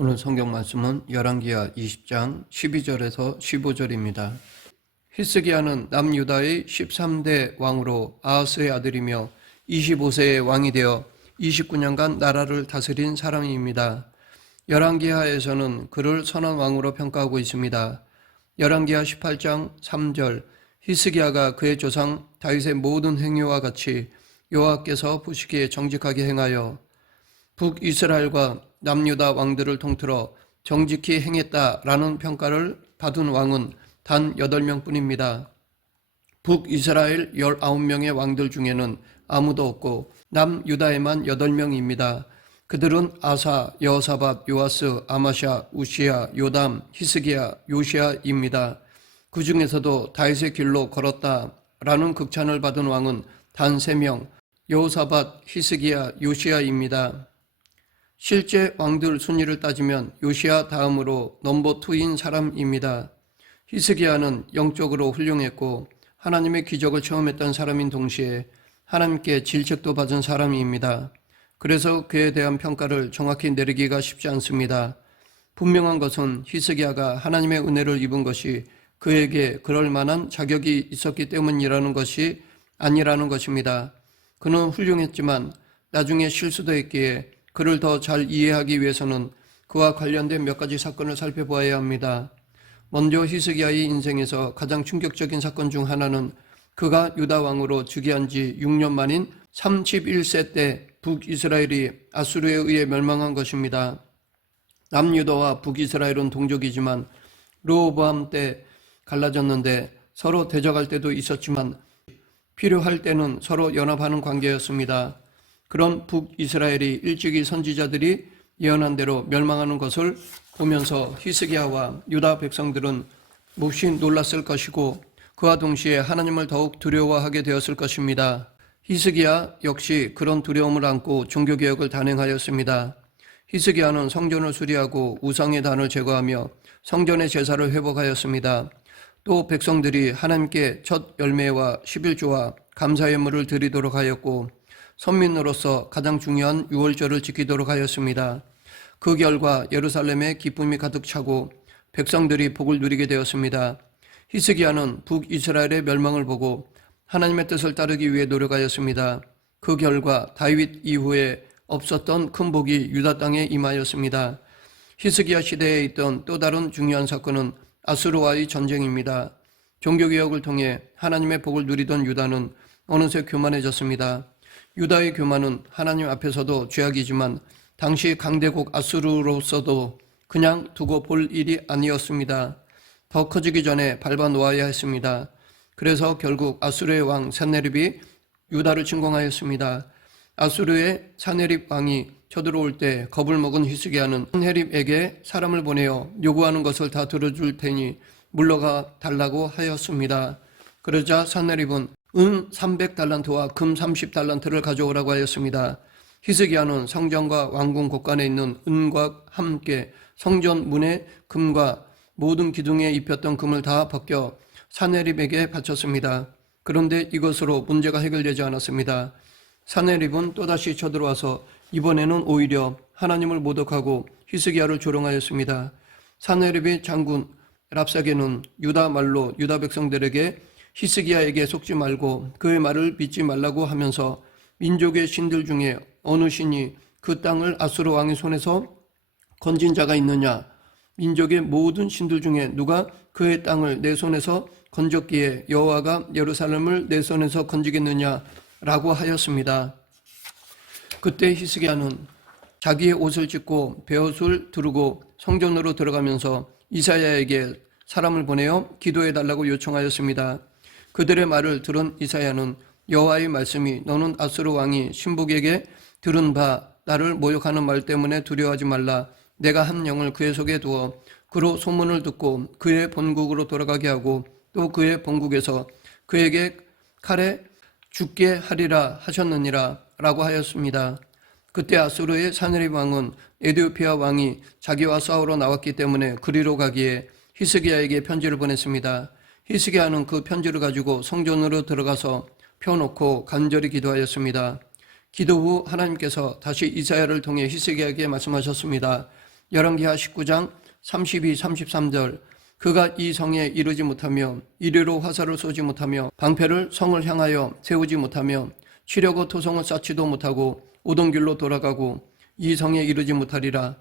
오늘 성경 말씀은 열왕기하 20장 12절에서 15절입니다. 히스기야는 남유다의 13대 왕으로 아하스의 아들이며 25세의 왕이 되어 29년간 나라를 다스린 사람입니다. 열왕기하에서는 그를 선한 왕으로 평가하고 있습니다. 열왕기하 18장 3절 히스기야가 그의 조상 다윗의 모든 행위와 같이 여호와께서 보시기에 정직하게 행하여 북이스라엘과 남유다 왕들을 통틀어 정직히 행했다라는 평가를 받은 왕은 단 8명 뿐입니다. 북이스라엘 19명의 왕들 중에는 아무도 없고 남유다에만 8명입니다. 그들은 아사, 여호사밧, 요아스, 아마샤, 우시야, 요담, 히스기야, 요시야입니다. 그 중에서도 다윗의 길로 걸었다라는 극찬을 받은 왕은 단 3명, 여호사밧, 히스기야, 요시야입니다. 실제 왕들 순위를 따지면 요시야 다음으로 넘버 2인 사람입니다. 히스기야는 영적으로 훌륭했고 하나님의 기적을 체험했던 사람인 동시에 하나님께 질책도 받은 사람입니다. 그래서 그에 대한 평가를 정확히 내리기가 쉽지 않습니다. 분명한 것은 히스기야가 하나님의 은혜를 입은 것이 그에게 그럴 만한 자격이 있었기 때문이라는 것이 아니라는 것입니다. 그는 훌륭했지만 나중에 실수도 했기에 그를 더 잘 이해하기 위해서는 그와 관련된 몇 가지 사건을 살펴보아야 합니다. 먼저 히스기야의 인생에서 가장 충격적인 사건 중 하나는 그가 유다 왕으로 즉위한 지 6년 만인 31세 때 북이스라엘이 아수르에 의해 멸망한 것입니다. 남유다와 북이스라엘은 동족이지만 르호보암 때 갈라졌는데 서로 대적할 때도 있었지만 필요할 때는 서로 연합하는 관계였습니다. 그런 북이스라엘이 일찍이 선지자들이 예언한 대로 멸망하는 것을 보면서 히스기야와 유다 백성들은 몹시 놀랐을 것이고 그와 동시에 하나님을 더욱 두려워하게 되었을 것입니다. 히스기야 역시 그런 두려움을 안고 종교개혁을 단행하였습니다. 히스기야는 성전을 수리하고 우상의 단을 제거하며 성전의 제사를 회복하였습니다. 또 백성들이 하나님께 첫 열매와 11조와 감사예물을 드리도록 하였고 선민으로서 가장 중요한 유월절을 지키도록 하였습니다. 그 결과 예루살렘에 기쁨이 가득 차고 백성들이 복을 누리게 되었습니다. 히스기야는 북이스라엘의 멸망을 보고 하나님의 뜻을 따르기 위해 노력하였습니다. 그 결과 다윗 이후에 없었던 큰 복이 유다 땅에 임하였습니다. 히스기야 시대에 있던 또 다른 중요한 사건은 아수르와의 전쟁입니다. 종교개혁을 통해 하나님의 복을 누리던 유다는 어느새 교만해졌습니다. 유다의 교만은 하나님 앞에서도 죄악이지만 당시 강대국 아수르로서도 그냥 두고 볼 일이 아니었습니다. 더 커지기 전에 밟아 놓아야 했습니다. 그래서 결국 아수르의 왕 산헤립이 유다를 침공하였습니다. 아수르의 산헤립 왕이 쳐들어올 때 겁을 먹은 히스기야는 산헤립에게 사람을 보내어 요구하는 것을 다 들어줄 테니 물러가 달라고 하였습니다. 그러자 산헤립은 은 300달란트와 금 30달란트를 가져오라고 하였습니다. 히스기야는 성전과 왕궁 곳간에 있는 은과 함께 성전 문의 금과 모든 기둥에 입혔던 금을 다 벗겨 산헤립에게 바쳤습니다. 그런데 이것으로 문제가 해결되지 않았습니다. 산헤립은 또다시 쳐들어와서 이번에는 오히려 하나님을 모독하고 히스기야를 조롱하였습니다. 산헤립의 장군 랍사게는 유다 말로 유다 백성들에게 히스기야에게 속지 말고 그의 말을 믿지 말라고 하면서 민족의 신들 중에 어느 신이 그 땅을 아수르 왕의 손에서 건진 자가 있느냐? 민족의 모든 신들 중에 누가 그의 땅을 내 손에서 건졌기에 여호와가 예루살렘을 내 손에서 건지겠느냐라고 하였습니다. 그때 히스기야는 자기의 옷을 찢고 베옷을 두르고 성전으로 들어가면서 이사야에게 사람을 보내어 기도해달라고 요청하였습니다. 그들의 말을 들은 이사야는 여호와의 말씀이 너는 아수르 왕이 신복에게 들은 바 나를 모욕하는 말 때문에 두려워하지 말라. 내가 한 영을 그의 속에 두어 그로 소문을 듣고 그의 본국으로 돌아가게 하고 또 그의 본국에서 그에게 칼에 죽게 하리라 하셨느니라 라고 하였습니다. 그때 아수르의 산헤립 왕은 에디오피아 왕이 자기와 싸우러 나왔기 때문에 그리로 가기에 히스기야에게 편지를 보냈습니다. 히스기야는 그 편지를 가지고 성전으로 들어가서 펴놓고 간절히 기도하였습니다. 기도 후 하나님께서 다시 이사야를 통해 히스기야에게 말씀하셨습니다. 열왕기하 19장 32, 33절 그가 이 성에 이르지 못하며 이리로 화살을 쏘지 못하며 방패를 성을 향하여 세우지 못하며 치려고 토성을 쌓지도 못하고 오던 길로 돌아가고 이 성에 이르지 못하리라.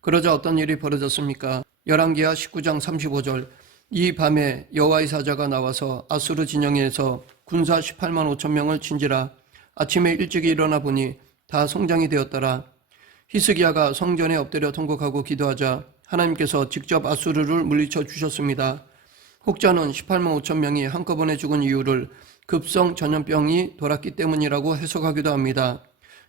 그러자 어떤 일이 벌어졌습니까? 열왕기하 19장 35절 이 밤에 여호와의 사자가 나와서 아수르 진영에서 군사 18만 5천 명을 친지라. 아침에 일찍 일어나 보니 다 성장이 되었더라. 히스기야가 성전에 엎드려 통곡하고 기도하자 하나님께서 직접 아수르를 물리쳐 주셨습니다. 혹자는 18만 5천 명이 한꺼번에 죽은 이유를 급성 전염병이 돌았기 때문이라고 해석하기도 합니다.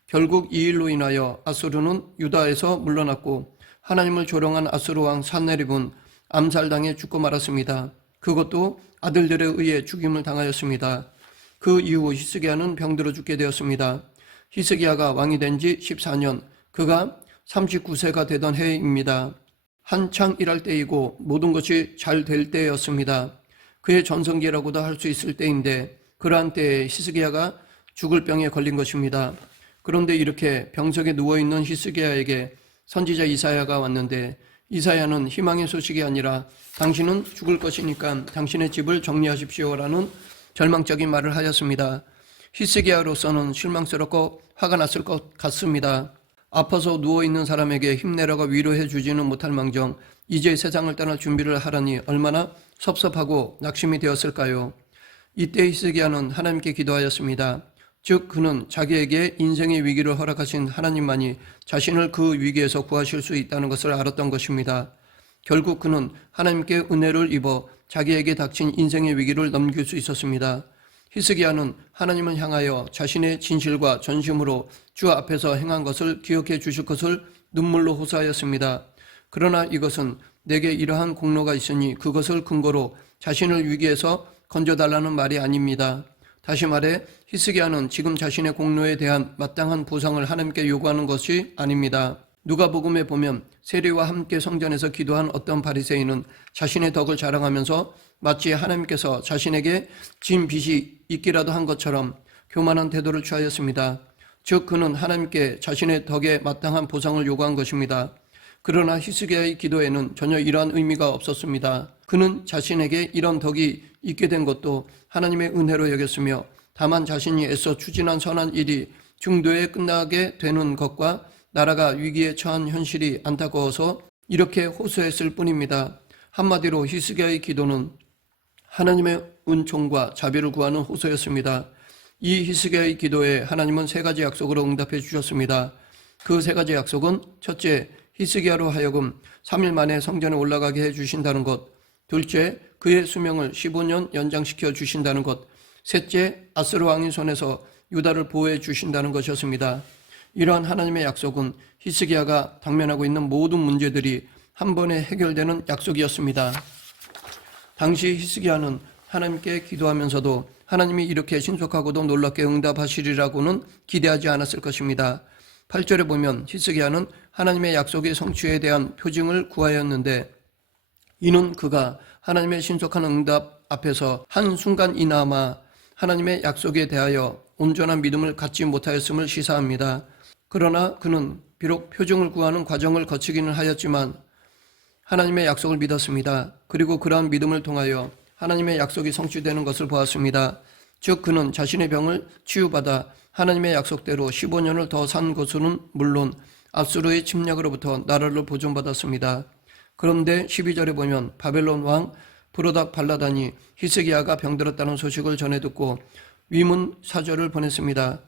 결국 이 일로 인하여 아수르는 유다에서 물러났고 하나님을 조롱한 아수르 왕 산헤립은 암살당해 죽고 말았습니다. 그것도 아들들에 의해 죽임을 당하였습니다. 그 이후 히스기야는 병들어 죽게 되었습니다. 히스기야가 왕이 된 지 14년, 그가 39세가 되던 해입니다. 한창 일할 때이고 모든 것이 잘 될 때였습니다. 그의 전성기라고도 할 수 있을 때인데 그러한 때에 히스기야가 죽을 병에 걸린 것입니다. 그런데 이렇게 병석에 누워있는 히스기야에게 선지자 이사야가 왔는데 이사야는 희망의 소식이 아니라 당신은 죽을 것이니까 당신의 집을 정리하십시오라는 절망적인 말을 하였습니다. 히스기야로서는 실망스럽고 화가 났을 것 같습니다. 아파서 누워있는 사람에게 힘내라고 위로해 주지는 못할 망정 이제 세상을 떠날 준비를 하라니 얼마나 섭섭하고 낙심이 되었을까요? 이때 히스기야는 하나님께 기도하였습니다. 즉 그는 자기에게 인생의 위기를 허락하신 하나님만이 자신을 그 위기에서 구하실 수 있다는 것을 알았던 것입니다. 결국 그는 하나님께 은혜를 입어 자기에게 닥친 인생의 위기를 넘길 수 있었습니다. 히스기야는 하나님을 향하여 자신의 진실과 전심으로 주 앞에서 행한 것을 기억해 주실 것을 눈물로 호소하였습니다. 그러나 이것은 내게 이러한 공로가 있으니 그것을 근거로 자신을 위기에서 건져달라는 말이 아닙니다. 다시 말해 히스기야는 지금 자신의 공로에 대한 마땅한 보상을 하나님께 요구하는 것이 아닙니다. 누가복음에 보면 세리와 함께 성전에서 기도한 어떤 바리새인은 자신의 덕을 자랑하면서 마치 하나님께서 자신에게 진 빚이 있기라도 한 것처럼 교만한 태도를 취하였습니다. 즉 그는 하나님께 자신의 덕에 마땅한 보상을 요구한 것입니다. 그러나 히스기야의 기도에는 전혀 이러한 의미가 없었습니다. 그는 자신에게 이런 덕이 있게 된 것도 하나님의 은혜로 여겼으며 다만 자신이 애써 추진한 선한 일이 중도에 끝나게 되는 것과 나라가 위기에 처한 현실이 안타까워서 이렇게 호소했을 뿐입니다. 한마디로 히스기야의 기도는 하나님의 은총과 자비를 구하는 호소였습니다. 이 히스기야의 기도에 하나님은 세 가지 약속으로 응답해 주셨습니다. 그 세 가지 약속은 첫째, 히스기야로 하여금 3일 만에 성전에 올라가게 해 주신다는 것. 둘째, 그의 수명을 15년 연장시켜 주신다는 것. 셋째, 아스루 왕의 손에서 유다를 보호해 주신다는 것이었습니다. 이러한 하나님의 약속은 히스기야가 당면하고 있는 모든 문제들이 한 번에 해결되는 약속이었습니다. 당시 히스기야는 하나님께 기도하면서도 하나님이 이렇게 신속하고도 놀랍게 응답하시리라고는 기대하지 않았을 것입니다. 8절에 보면 히스기야는 하나님의 약속의 성취에 대한 표징을 구하였는데 이는 그가 하나님의 신속한 응답 앞에서 한순간이나마 하나님의 약속에 대하여 온전한 믿음을 갖지 못하였음을 시사합니다. 그러나 그는 비록 표징을 구하는 과정을 거치기는 하였지만 하나님의 약속을 믿었습니다. 그리고 그러한 믿음을 통하여 하나님의 약속이 성취되는 것을 보았습니다. 즉 그는 자신의 병을 치유받아 하나님의 약속대로 15년을 더 산 것은 물론 아수르의 침략으로부터 나라를 보존받았습니다. 그런데 12절에 보면 바벨론 왕 브로닥 발라단이 히스기야가 병들었다는 소식을 전해 듣고 위문 사절을 보냈습니다.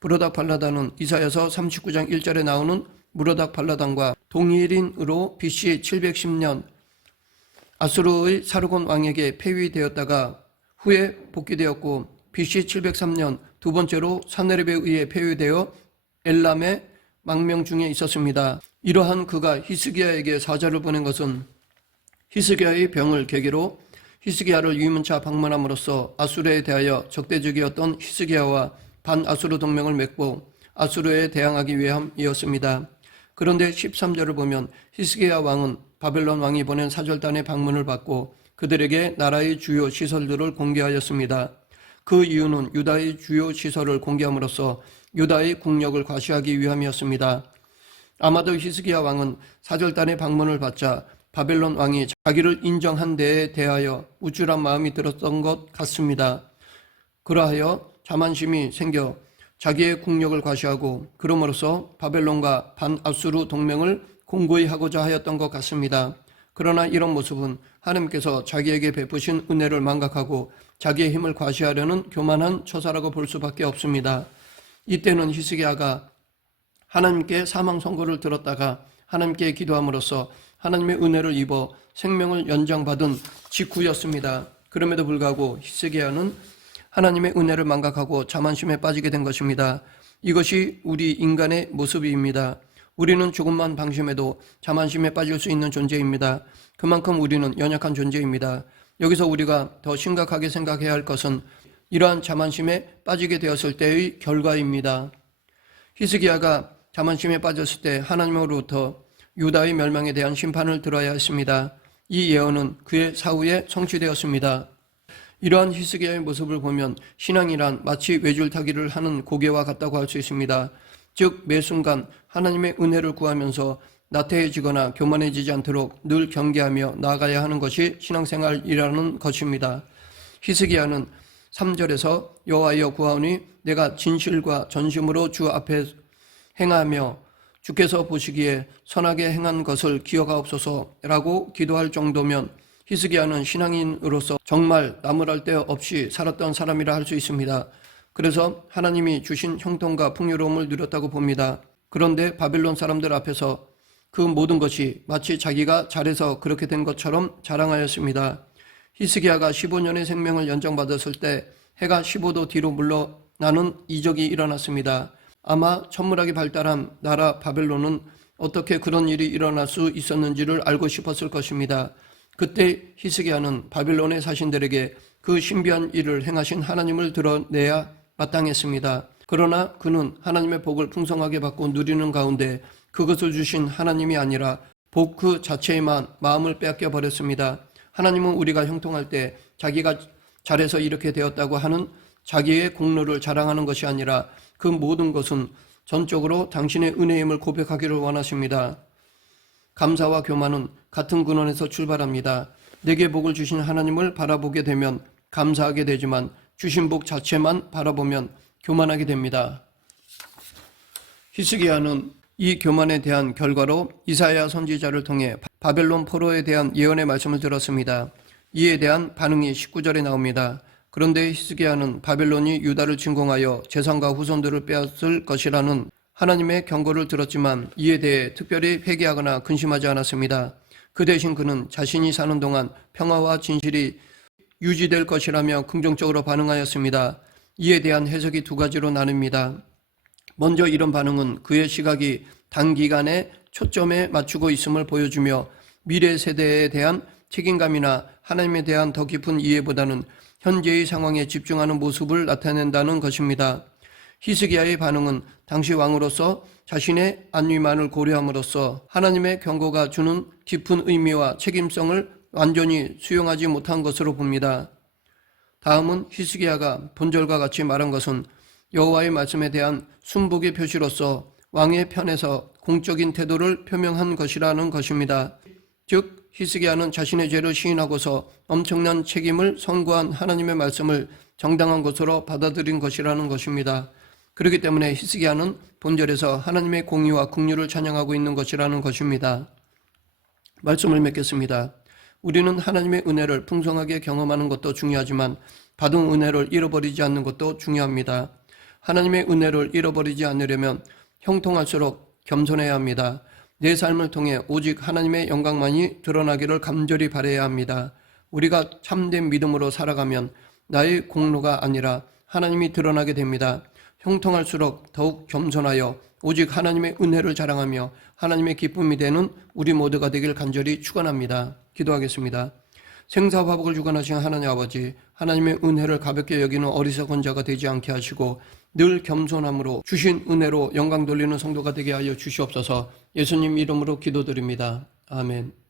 브로닥 발라단은 이사야서 39장 1절에 나오는 브로닥 발라단과 동일인으로 BC 710년 아수르의 사르곤 왕에게 폐위되었다가 후에 복귀되었고 BC 703년 두 번째로 산헤립에 의해 폐위되어 엘람의 망명 중에 있었습니다. 이러한 그가 히스기야에게 사자를 보낸 것은 히스기야의 병을 계기로 히스기야를 유문차 방문함으로써 아수르에 대하여 적대적이었던 히스기야와 반아수르 동맹을 맺고 아수르에 대항하기 위함이었습니다. 그런데 13절을 보면 히스기야 왕은 바벨론 왕이 보낸 사절단의 방문을 받고 그들에게 나라의 주요 시설들을 공개하였습니다. 그 이유는 유다의 주요 시설을 공개함으로써 유다의 국력을 과시하기 위함이었습니다. 아마도 히스기야 왕은 사절단의 방문을 받자 바벨론 왕이 자기를 인정한 데에 대하여 우쭐한 마음이 들었던 것 같습니다. 그러하여 자만심이 생겨 자기의 국력을 과시하고 그럼으로써 바벨론과 반아수르 동맹을 공고히 하고자 하였던 것 같습니다. 그러나 이런 모습은 하나님께서 자기에게 베푸신 은혜를 망각하고 자기의 힘을 과시하려는 교만한 처사라고 볼 수밖에 없습니다. 이때는 히스기야가 하나님께 사망 선고를 들었다가 하나님께 기도함으로써 하나님의 은혜를 입어 생명을 연장받은 직후였습니다. 그럼에도 불구하고 히스기야는 하나님의 은혜를 망각하고 자만심에 빠지게 된 것입니다. 이것이 우리 인간의 모습입니다. 우리는 조금만 방심해도 자만심에 빠질 수 있는 존재입니다. 그만큼 우리는 연약한 존재입니다. 여기서 우리가 더 심각하게 생각해야 할 것은 이러한 자만심에 빠지게 되었을 때의 결과입니다. 히스기야가 자만심에 빠졌을 때 하나님으로부터 유다의 멸망에 대한 심판을 들어야 했습니다. 이 예언은 그의 사후에 성취되었습니다. 이러한 히스기야의 모습을 보면 신앙이란 마치 외줄타기를 하는 고개와 같다고 할 수 있습니다. 즉 매 순간 하나님의 은혜를 구하면서 나태해지거나 교만해지지 않도록 늘 경계하며 나아가야 하는 것이 신앙생활이라는 것입니다. 히스기야는 3절에서 여호와여 구하오니 내가 진실과 전심으로 주 앞에 행하며 주께서 보시기에 선하게 행한 것을 기억하옵소서라고 기도할 정도면 히스기야는 신앙인으로서 정말 나무랄 데 없이 살았던 사람이라 할 수 있습니다. 그래서 하나님이 주신 형통과 풍요로움을 누렸다고 봅니다. 그런데 바벨론 사람들 앞에서 그 모든 것이 마치 자기가 잘해서 그렇게 된 것처럼 자랑하였습니다. 히스기야가 15년의 생명을 연장받았을 때 해가 15도 뒤로 물러나는 이적이 일어났습니다. 아마 천문학이 발달한 나라 바벨론은 어떻게 그런 일이 일어날 수 있었는지를 알고 싶었을 것입니다. 그때 히스기야는 바벨론의 사신들에게 그 신비한 일을 행하신 하나님을 드러내야 마땅했습니다. 그러나 그는 하나님의 복을 풍성하게 받고 누리는 가운데 그것을 주신 하나님이 아니라 복 그 자체에만 마음을 빼앗겨 버렸습니다. 하나님은 우리가 형통할 때 자기가 잘해서 이렇게 되었다고 하는 자기의 공로를 자랑하는 것이 아니라 그 모든 것은 전적으로 당신의 은혜임을 고백하기를 원하십니다. 감사와 교만은 같은 근원에서 출발합니다. 내게 복을 주신 하나님을 바라보게 되면 감사하게 되지만 주신 복 자체만 바라보면 교만하게 됩니다. 히스기야는 이 교만에 대한 결과로 이사야 선지자를 통해 바벨론 포로에 대한 예언의 말씀을 들었습니다. 이에 대한 반응이 19절에 나옵니다. 그런데 히스기야는 바벨론이 유다를 침공하여 재산과 후손들을 빼앗을 것이라는 하나님의 경고를 들었지만 이에 대해 특별히 회개하거나 근심하지 않았습니다. 그 대신 그는 자신이 사는 동안 평화와 진실이 유지될 것이라며 긍정적으로 반응하였습니다. 이에 대한 해석이 두 가지로 나뉩니다. 먼저 이런 반응은 그의 시각이 단기간에 초점에 맞추고 있음을 보여주며 미래 세대에 대한 책임감이나 하나님에 대한 더 깊은 이해보다는 현재의 상황에 집중하는 모습을 나타낸다는 것입니다. 히스기야의 반응은 당시 왕으로서 자신의 안위만을 고려함으로써 하나님의 경고가 주는 깊은 의미와 책임성을 완전히 수용하지 못한 것으로 봅니다. 다음은 히스기야가 본절과 같이 말한 것은 여호와의 말씀에 대한 순복의 표시로서 왕의 편에서 공적인 태도를 표명한 것이라는 것입니다. 즉 히스기야는 자신의 죄를 시인하고서 엄청난 책임을 선고한 하나님의 말씀을 정당한 것으로 받아들인 것이라는 것입니다. 그렇기 때문에 히스기야는 본절에서 하나님의 공의와 긍휼을 찬양하고 있는 것이라는 것입니다. 말씀을 맺겠습니다. 우리는 하나님의 은혜를 풍성하게 경험하는 것도 중요하지만 받은 은혜를 잃어버리지 않는 것도 중요합니다. 하나님의 은혜를 잃어버리지 않으려면 형통할수록 겸손해야 합니다. 내 삶을 통해 오직 하나님의 영광만이 드러나기를 간절히 바라야 합니다. 우리가 참된 믿음으로 살아가면 나의 공로가 아니라 하나님이 드러나게 됩니다. 형통할수록 더욱 겸손하여 오직 하나님의 은혜를 자랑하며 하나님의 기쁨이 되는 우리 모두가 되길 간절히 축원합니다. 기도하겠습니다. 생사화복을 주관하신 하나님 아버지, 하나님의 은혜를 가볍게 여기는 어리석은 자가 되지 않게 하시고 늘 겸손함으로 주신 은혜로 영광 돌리는 성도가 되게 하여 주시옵소서. 예수님 이름으로 기도드립니다. 아멘.